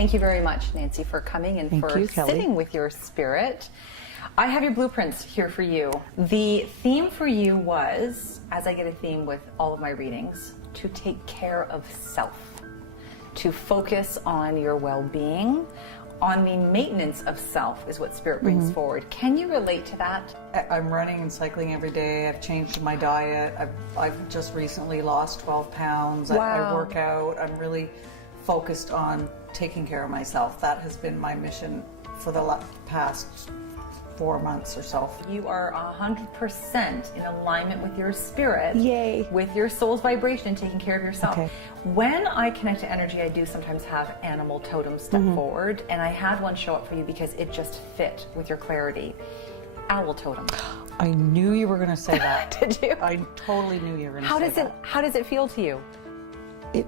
Thank you very much, Nancy, for coming and Thank for you, Kelly. sitting with your spirit. I have your blueprints here for you. The theme for you was, as I get a theme with all of my readings, to take care of self, to focus on your well-being, on the maintenance of self is what Spirit brings forward. Can you relate to that? I'm running and cycling every day. I've changed my diet. I've just recently lost 12 pounds. Wow. I work out. I'm really focused on taking care of myself. That has been my mission for the past 4 months or so. You are 100% in alignment with your spirit. Yay. With your soul's vibration and taking care of yourself. Okay. When I connect to energy, I do sometimes have animal totems step forward, and I had one show up for you because it just fit with your clarity. Owl totem. I knew you were going to say that. Did you? I totally knew you were going to say that. How does it feel to you?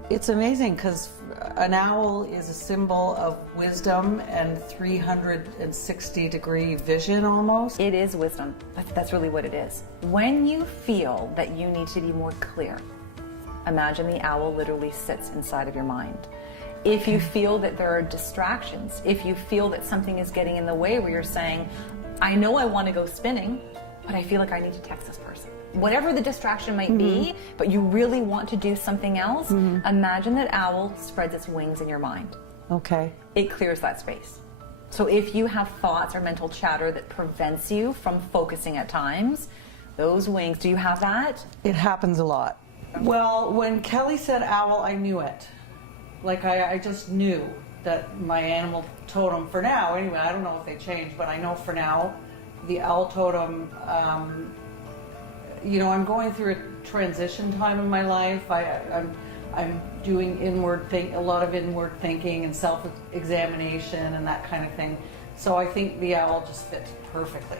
It's amazing because an owl is a symbol of wisdom and 360-degree vision almost. It is wisdom. That's really what it is. When you feel that you need to be more clear, imagine the owl literally sits inside of your mind. If you feel that there are distractions, if you feel that something is getting in the way where you're saying, I know I want to go spinning, but I feel like I need to text this person. Whatever the distraction might be, but you really want to do something else, imagine that owl spreads its wings in your mind. Okay. It clears that space. So if you have thoughts or mental chatter that prevents you from focusing at times, those wings, do you have that? It happens a lot. Well, when Kelly said owl, I knew it. Like I just knew that my animal totem, for now anyway, I don't know if they change, but I know for now, the owl totem, you know, I'm going through a transition time in my life. I'm doing a lot of inward thinking and self-examination and that kind of thing. So I think the owl just fits perfectly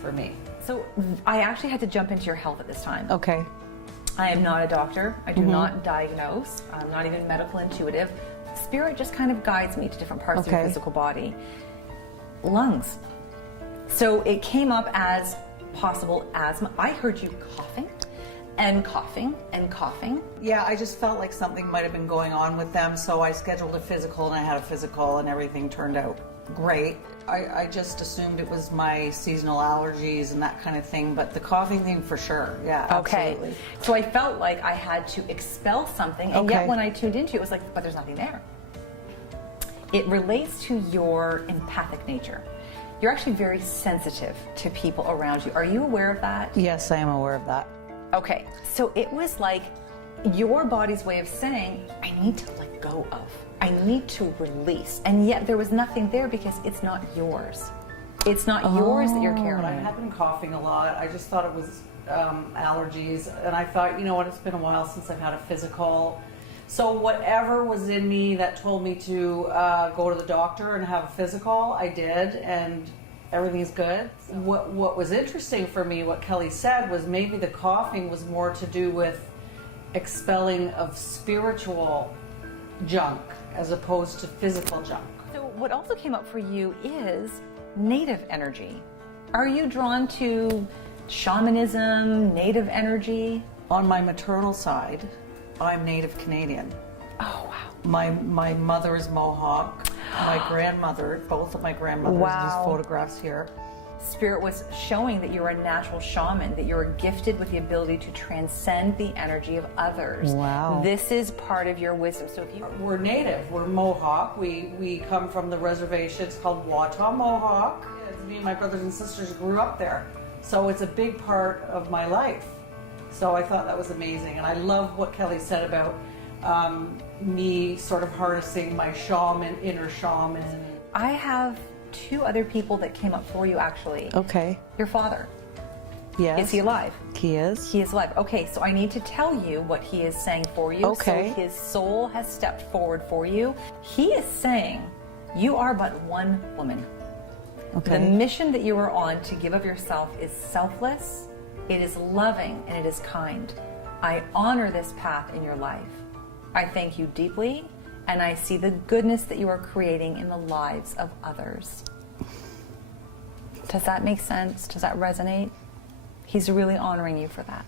for me. So I actually had to jump into your health at this time. Okay. I am not a doctor. I do not diagnose. I'm not even medical intuitive. Spirit just kind of guides me to different parts of your physical body. Lungs. So it came up as possible asthma. I heard you coughing and coughing and coughing. Yeah, I just felt like something might have been going on with them, so I scheduled a physical and I had a physical and everything turned out great. I just assumed it was my seasonal allergies and that kind of thing, but the coughing thing for sure, yeah, absolutely. Okay, so I felt like I had to expel something, and yet when I tuned into it, it was like, but there's nothing there. It relates to your empathic nature. You're actually very sensitive to people around you. Are you aware of that? Yes, I am aware of that. Okay, so it was like your body's way of saying, I need to let go of. I need to release. And yet there was nothing there because it's not yours. It's not yours that you're carrying. I have been coughing a lot. I just thought it was allergies. And I thought, you know what, it's been a while since I've had a physical. So whatever was in me that told me to go to the doctor and have a physical, I did, and everything's good. What was interesting for me, what Kelly said, was maybe the coughing was more to do with expelling of spiritual junk as opposed to physical junk. So what also came up for you is native energy. Are you drawn to shamanism, native energy? On my maternal side, I'm Native Canadian. Oh, wow. My mother is Mohawk. My grandmother, both of my grandmothers, these photographs here. Spirit was showing that you're a natural shaman, that you're gifted with the ability to transcend the energy of others. Wow. This is part of your wisdom. So if you We're Native, we're Mohawk. We come from the reservation. It's called Wata Mohawk. Me and my brothers and sisters grew up there. So it's a big part of my life. So I thought that was amazing. And I love what Kelly said about me sort of harnessing my inner shaman. I have two other people that came up for you, actually. Okay. Your father. Yes. Is he alive? He is. He is alive. Okay, so I need to tell you what he is saying for you. Okay. So his soul has stepped forward for you. He is saying you are but one woman. Okay. The mission that you are on to give of yourself is selfless, it is loving, and it is kind. I honor this path in your life. I thank you deeply, and I see the goodness that you are creating in the lives of others. Does that make sense? Does that resonate? He's really honoring you for that.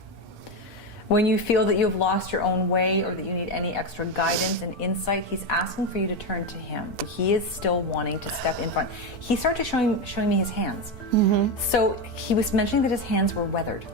When you feel that you've lost your own way or that you need any extra guidance and insight, he's asking for you to turn to him. He is still wanting to step in front. He started showing me his hands. So he was mentioning that his hands were weathered.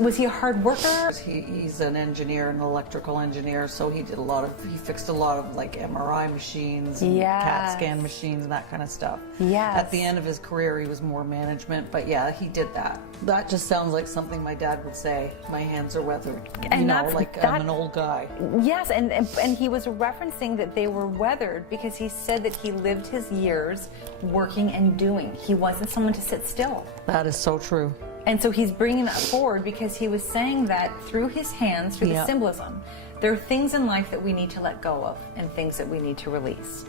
Was he a hard worker? He's an engineer, an electrical engineer, so he fixed a lot of like MRI machines and CAT scan machines and that kind of stuff. Yes. At the end of his career, he was more management, but yeah, he did that. That just sounds like something my dad would say. My hands are weathered. And I'm an old guy. Yes, and he was referencing that they were weathered because he said that he lived his years working and doing. He wasn't someone to sit still. That is so true. And so he's bringing that forward because he was saying that through his hands, through the symbolism, there are things in life that we need to let go of and things that we need to release.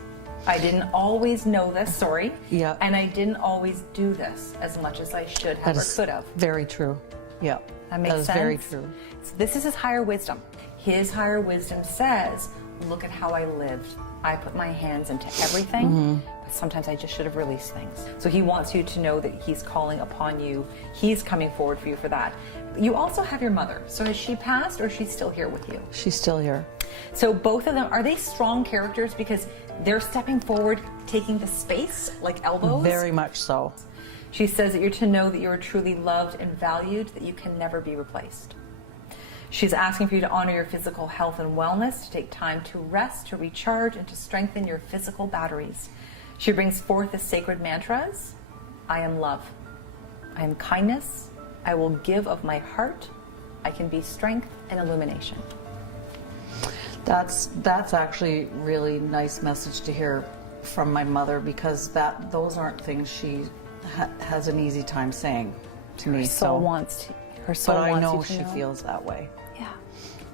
I didn't always know this, sorry. Yeah. And I didn't always do this as much as I should have or could have. Very true. Yeah. That makes sense. That is very true. So this is his higher wisdom. His higher wisdom says, look at how I lived. I put my hands into everything. But sometimes I just should have released things. So he wants you to know that he's calling upon you. He's coming forward for you for that. You also have your mother. So has she passed or is she still here with you? She's still here. So both of them, are they strong characters because they're stepping forward, taking the space like elbows? Very much so. She says that you're to know that you are truly loved and valued, that you can never be replaced. She's asking for you to honor your physical health and wellness, to take time to rest, to recharge, and to strengthen your physical batteries. She brings forth the sacred mantras. I am love. I am kindness. I will give of my heart. I can be strength and illumination. That's actually really nice message to hear from my mother, because those aren't things she has an easy time saying to me. Her soul wants but I know you to she know. feels that way. Yeah.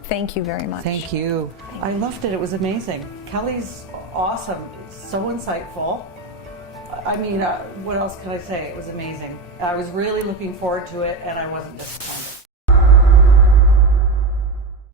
Thank you very much. Thank you. I loved it. It was amazing. Kelly's awesome. It's so insightful. I mean, what else can I say? It was amazing. I was really looking forward to it, and I wasn't disappointed.